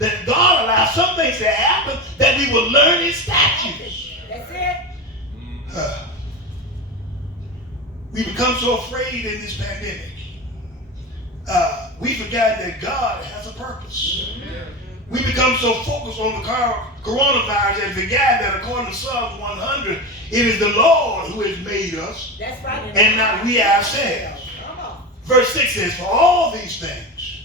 that God allows some things to happen that we will learn His statutes. That's it. We become so afraid in this pandemic. We forgot that God has a purpose. We become so focused on the coronavirus and forgot that according to Psalms 100, it is the Lord who has made us. That's right. And not we ourselves. Verse 6 says, for all these things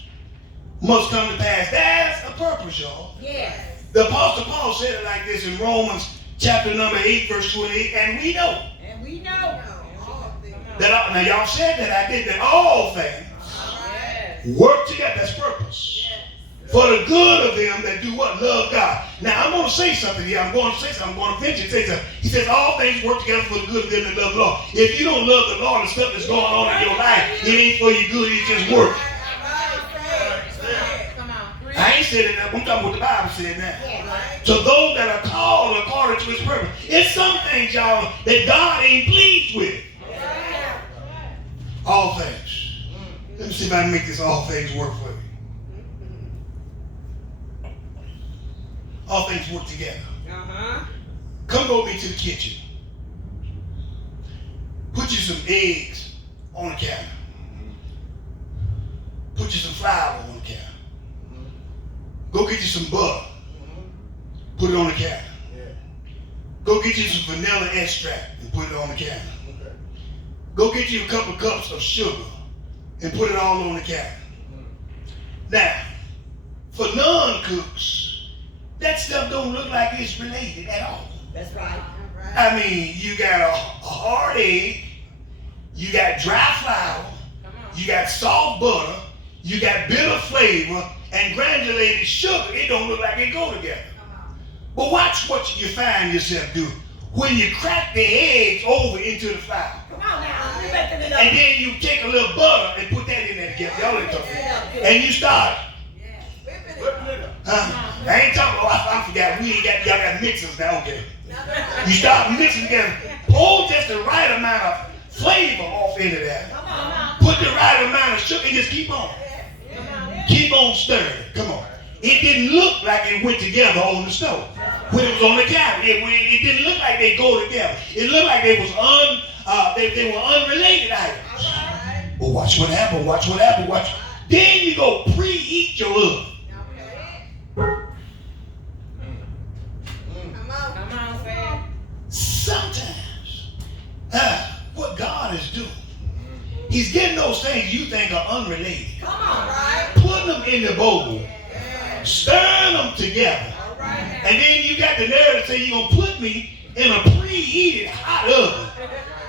must come to pass. There's a purpose, y'all. Yes. The Apostle Paul said it like this in Romans chapter number 8, verse 28, and we know. And we know. That now y'all said that I did that all things work together. That's purpose. For the good of them that do what? Love God. Now I'm going to say something here. I'm going to venture and say something. He says all things work together for the good of them that love the Lord. If you don't love the Lord and stuff that's going on in your life, it ain't for your good. It's just work. I ain't said it now. I'm talking what the Bible said now. To those that are called according to His purpose. It's some things, y'all, that God ain't pleased with. All things. Let me see if I can make this all things work for you. All things work together. Come go with me to the kitchen. Put you some eggs on the counter. Put you some flour on the counter. Go get you some butter. Put it on the counter. Go get you some vanilla extract and put it on the counter. Go get you a couple cups of sugar and put it all on the counter. Now, for non-cooks, that stuff don't look like it's related at all. That's right. I mean, you got a hard egg, you got dry flour, you got soft butter, you got bitter flavor, and granulated sugar. It don't look like they go together. But watch what you find yourself do. When you crack the eggs over into the flour. Come on now. We're making it up. And then you take a little butter and put that in there together. Y'all ain't talking. And you start. I ain't talking. Oh, I forgot. We ain't got. Y'all got mixers now. Okay. You start mixing together. Pull just the right amount of flavor off into that. Put the right amount of sugar and just keep on. Keep on stirring. Come on. It didn't look like it went together on the stove. When it was on the counter, it didn't look like they go together. It looked like they were unrelated items. But watch what happened. Watch what happened. Watch. Then you go preheat your oven. Sometimes, what God is doing, He's getting those things you think are unrelated. Come on, right? Putting them in the bowl, stirring them together, and then you got the nerve to say you're going to put me in a preheated hot oven.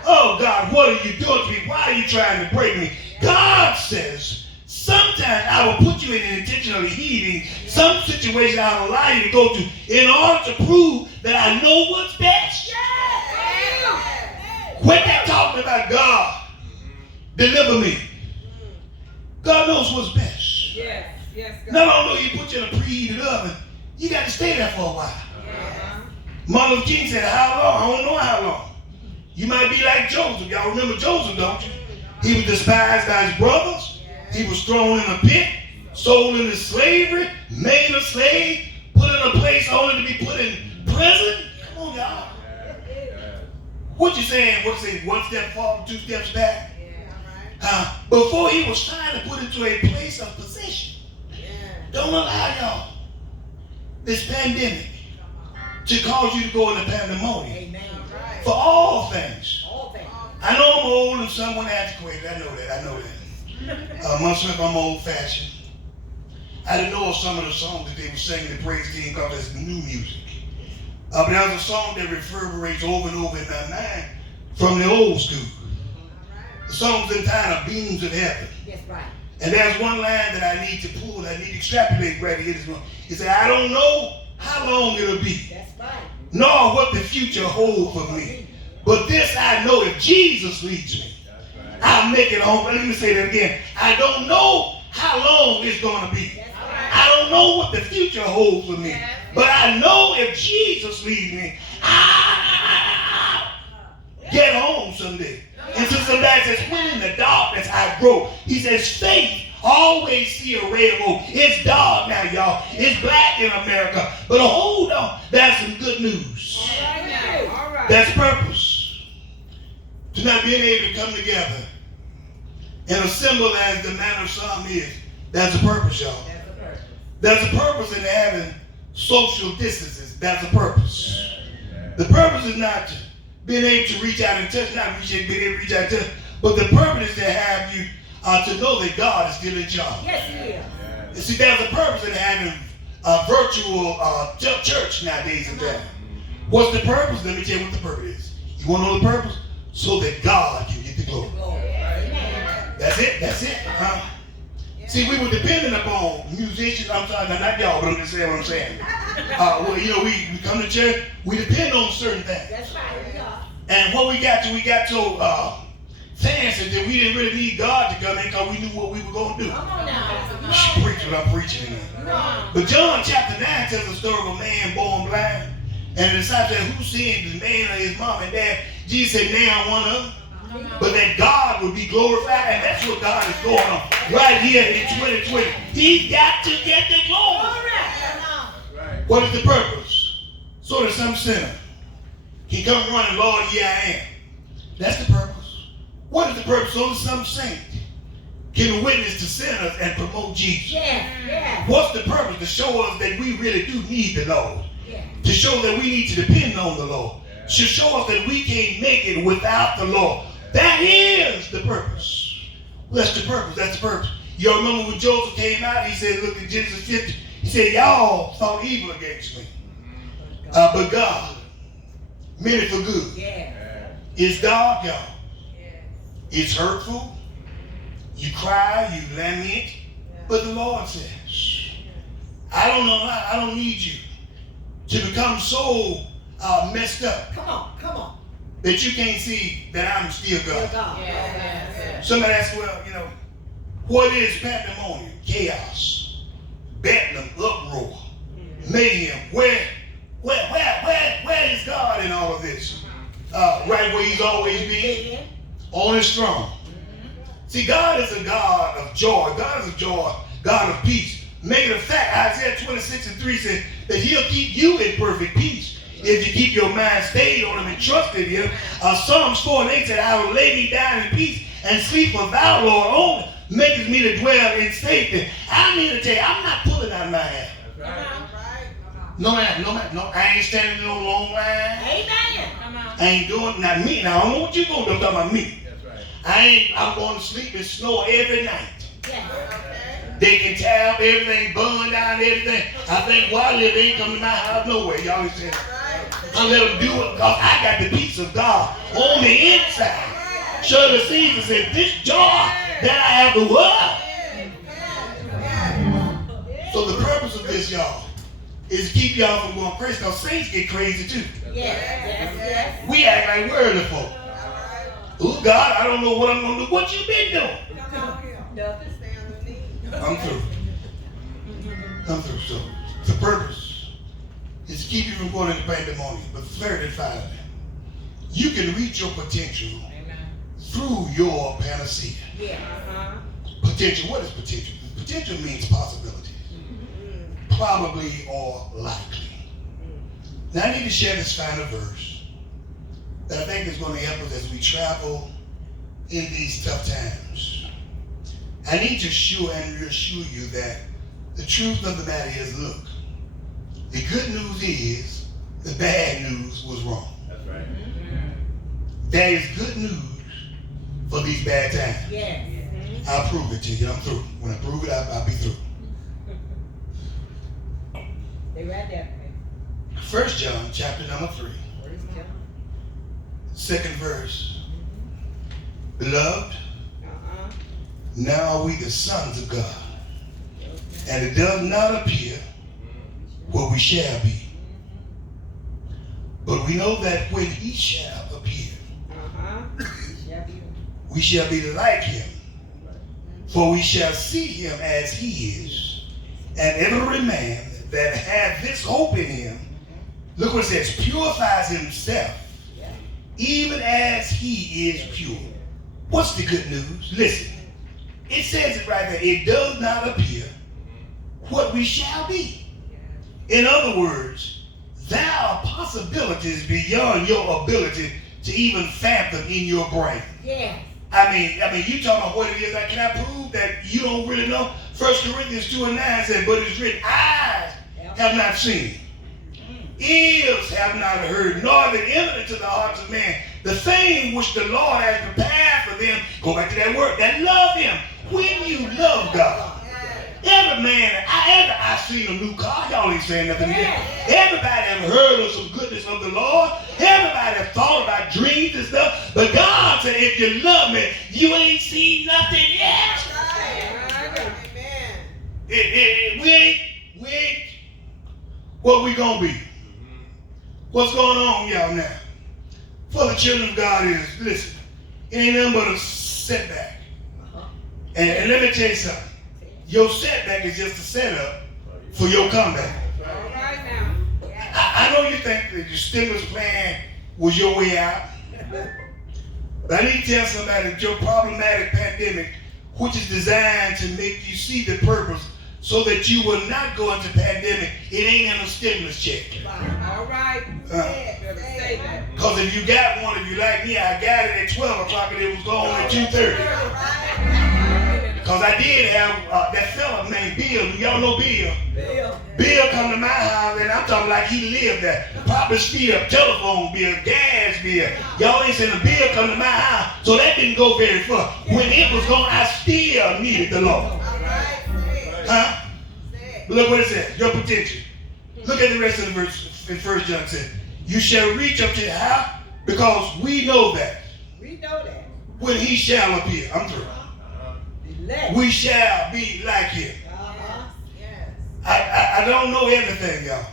Oh God, what are you doing to me? Why are you trying to break me? God says, sometimes I will put you in an intentionally heating, some situation I'll allow you to go to in order to prove that I know what's best. Quit that talking about God. Deliver me. God knows what's best. Yes, God. Not only you put you in a preheated oven, you got to stay there for a while. Martin Luther King said, how long? I don't know how long. You might be like Joseph. Y'all remember Joseph, don't you? He was despised by his brothers. He was thrown in a pit, sold into slavery, made a slave, put in a place only to be put in prison. Come on, y'all. What you saying? What you say? One step forward, two steps back? Before he was finally put into a place of position. Don't allow y'all this pandemic to cause you to go into pandemonium. For all things. I know I'm old and somewhat antiquated. I know that. Myself, I'm old-fashioned. I didn't know some of the songs that they were singing the praise team called as new music. But there was a song that reverberates over and over in my mind from the old school. The song's entitled Beams of Heaven. Yes, right. And there's one line that I need to pull, I need to extrapolate right here. He said, I don't know how long it'll be. That's right. Nor what the future holds for me. But this I know, if Jesus leads me, I'll make it home. Let me say that again. I don't know how long it's going to be. I don't know what the future holds for me. But I know if Jesus leads me, I'll get home someday. And so somebody says, when in the darkness I grow, he says, faith always see a ray of hope. It's dark now, y'all. It's black in America. But hold on, that's some good news. All right now. All right. That's purpose. To not being able to come together and assemble as the manner of some is. That's a purpose, y'all. That's a purpose. There's a purpose in having social distances. That's a purpose. The purpose is not being able to reach out and touch, not being able to reach out and touch, but the purpose is to have you to know that God is still in charge. Yes, he is. And see, there's a purpose in having a virtual church nowadays in town. What's the purpose? Let me tell you what the purpose is. You want to know the purpose? So that God can get the glory. That's it. That's it. See, we were dependent upon musicians. I'm sorry, not y'all, but I'm just saying what I'm saying. Well, you know, we come to church, we depend on certain things. That's right. Yeah. And what we got so fancy that we didn't really need God to come in because we knew what we were going to do. Come on now. Preach what I'm preaching in. But John chapter 9 tells the story of a man born blind. And the disciples said, who sinned, his man or his mom and dad? Jesus said, now one of them. But that God would be glorified, and that's what God is going on right here in 2020. He's got to get the glory. All right. What is the purpose? So that some sinner can come running, Lord, here I am. That's the purpose. What is the purpose? So that some saint can witness to sinners and promote Jesus. Yeah. What's the purpose? To show us that we really do need the Lord. Yeah. To show that we need to depend on the Lord. To show us that we can't make it without the Lord. That is the purpose. That's the purpose. That's the purpose. Y'all remember when Joseph came out, he said, look at Genesis 50. He said, y'all thought evil against me. But God meant it for good. Yeah. It's dark, y'all. It's hurtful. You cry, you lament. But the Lord says, I don't need you to become so messed up. Come on. That you can't see that I'm still God. Yeah. Somebody asks, well, you know, what is pandemonium? Chaos, bedlam, uproar, mayhem. Where is God in all of this? Right where he's always been, on his throne. See, God is a God of joy. God is a joy, God of peace. Making a fact, Isaiah 26:3 says that he'll keep you in perfect peace if you keep your mind stayed on him and trusted him. Psalms 4:8 said, I will lay me down in peace and sleep, for thou, Lord, only makest me to dwell in safety. I'm here to tell you, I'm not pulling out my hand. No, I ain't standing in no long line. Amen. I ain't doing, not me. Now, I don't know what you're going to do. I'm talking about me. I'm going to sleep and snore every night. They can tell everything, burn down everything. I think why they ain't coming to my house nowhere. Y'all understand? I let them do it because I got the peace of God on the inside. Shirley Caesar said, this joy that I have the world. So the purpose of this, y'all, is to keep y'all from going crazy, because saints get crazy too. Yes. We act like worldly folk. Oh God, I don't know what I'm going to do. What you been doing? I'm through. So the purpose is to keep you from going into pandemonium. But third and finally, you can reach your potential through your panacea. Potential. What is potential? Potential means possibility. Probably or likely. Now I need to share this final verse that I think is going to help us as we travel in these tough times. I need to reassure you that the truth of the matter is, look, the good news is the bad news was wrong. That's right. There is good news for these bad times. Yes. I'll prove it to you. I'm through. When I prove it, I'll be through. They right there. 1 John chapter number 3, second verse. Beloved, now are we the sons of God, and it does not appear what we shall be. But we know that when he shall appear, we shall be like him, for we shall see him as he is. And every man that hath this hope in him, look what it says, purifies himself, even as he is pure. What's the good news? Listen, It says it right there. It does not appear what we shall be. In other words, there are possibilities beyond your ability to even fathom in your brain. Yes. I mean, you talking about what it is. Can I prove that you don't really know? 1 Corinthians 2:9 says, but it's written, eyes have not seen, ears have not heard, nor have it entered into the hearts of man the thing which the Lord has prepared for them. Go back to that word, that love him. When you love God, every man, I seen a new car. Y'all ain't saying nothing yet. Everybody have heard of some goodness of the Lord. Everybody have thought about dreams and stuff. But God said, if you love me, you ain't seen nothing yet. We ain't what we gonna be. What's going on, y'all, now? For the children of God is, listen, it ain't nothing but a setback. And let me tell you something. Your setback is just a setup for your comeback. All right now. I know you think that your stimulus plan was your way out. But I need to tell somebody that your problematic pandemic, which is designed to make you see the purpose so that you will not go into pandemic, it ain't in a stimulus check. All right. Because if you got one, if you like me, I got it at 12 o'clock and it was gone at 2:30. Because I did have that fella named Bill. Y'all know Bill? Bill come to my house and I'm talking like he lived there. Probably speed up telephone bill, gas bill. Y'all ain't saying the bill come to my house. So that didn't go very far. When it was gone, I still needed the Lord. Huh? Look what it says. Your potential. Look at the rest of the verse in 1 John. It says, you shall reach up to how? Because we know that. We know that. When he shall appear. I'm through. We shall be like him. I don't know everything, y'all.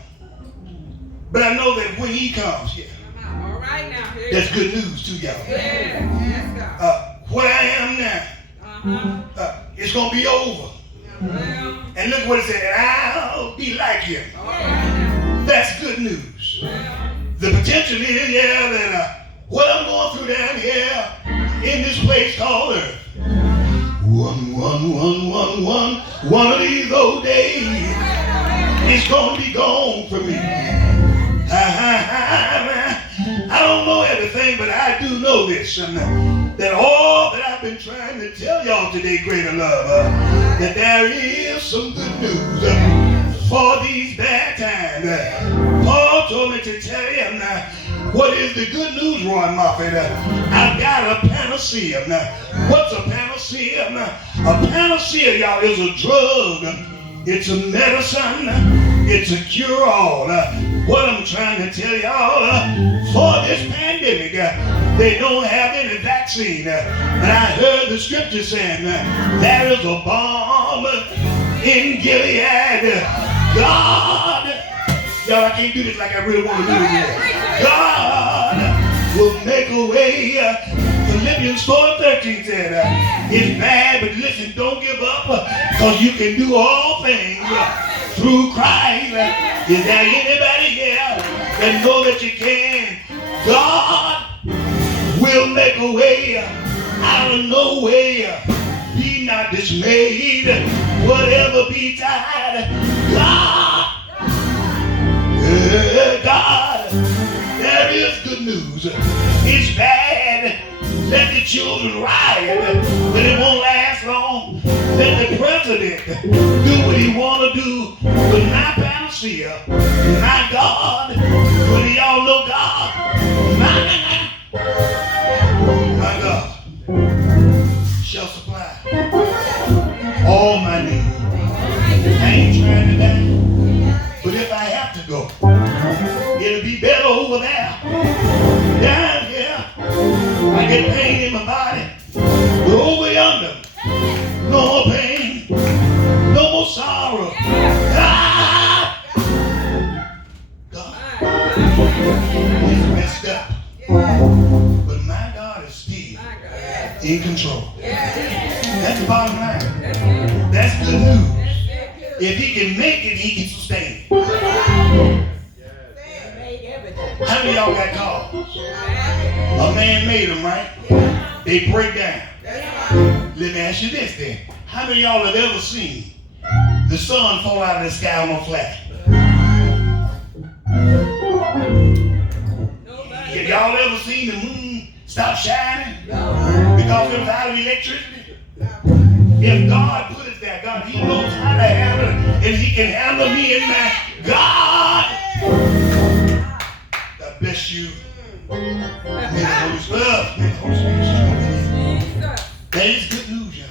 But I know that when he comes, yeah. All right now. That's good news to y'all. What I am now, it's going to be over. And look what it said. I'll be like him. That's good news. The potential is, that what I'm going through down here in this place called earth. One of these old days, it's going to be gone from me. I don't know everything, but I do know this. That all that I've been trying to tell y'all today, greater love, that there is some good news for these bad times. Paul told me to tell him what is the good news, Roy Moffett? I've got a panacea. What's a panacea? A panacea, y'all, is a drug. It's a medicine. It's a cure-all. What I'm trying to tell y'all, for this pandemic, they don't have any vaccine. And I heard the scripture saying there is a balm in Gilead. God, y'all, I can't do this like I really want to do it. God will make a way. Philippians 4:13 said, it's bad, but listen, don't give up, because you can do all things through Christ. Is there anybody here that know that you can? God will make a way out of no way. Be not dismayed, whatever betide. God, there is good news. It's bad. Let the children riot, but it won't last long. Let the president do what he want to do. But my panacea, my God, but y'all know God, my God shall supply all my needs. I ain't trying to die, but if I have to go, it'll be better over there. Down here, I get pain in my body, but over yonder, no more pain, no more sorrow. God is messed up, but my God is still in control. That's the bottom line. That's good news. If he can make it, he can sustain it. How many of y'all got cars? A man made them, right? They break down. Let me ask you this then. How many of y'all have ever seen the sun fall out of the sky on a flat? Have y'all ever seen the moon stop shining? Because it was out of electricity? If God put it there, God, He knows how to handle it, and He can handle me and my God. God bless you. May the Holy Spirit strengthen you. That is good news, y'all.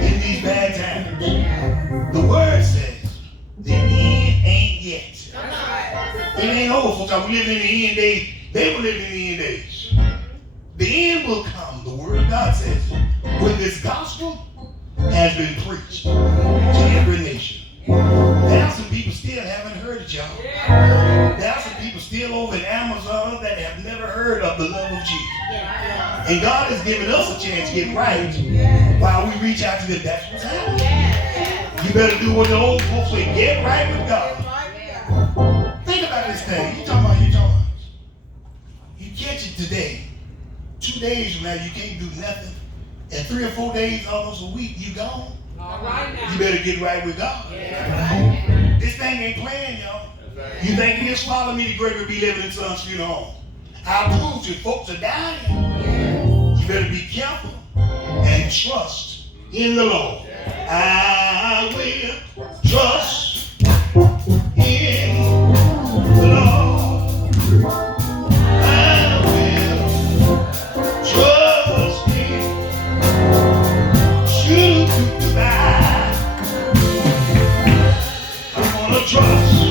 In these bad times, the Word says the end ain't yet. It ain't over, folks. We living in the end days. They were living in the end days. The end will come. The Word of God says when this gospel has been preached to every nation. There are some people still haven't heard it, y'all. There are some people still over in Amazon that have never heard of the love of Jesus. And God has given us a chance to get right while we reach out to them. That's what's happening. You better do what the old folks say, get right with God. Think about this thing. You talking about. You catch it today. 2 days from now, you can't do nothing. And 3 or 4 days, almost a week, you gone. All right now. You better get right with God. This thing ain't playing, y'all. You think you just follow me to Gregory B. Living in Son's funeral home. I prove you, folks are dying. You better be careful and trust in the Lord. I will trust in the Lord. I will trust in you. I'm gonna trust.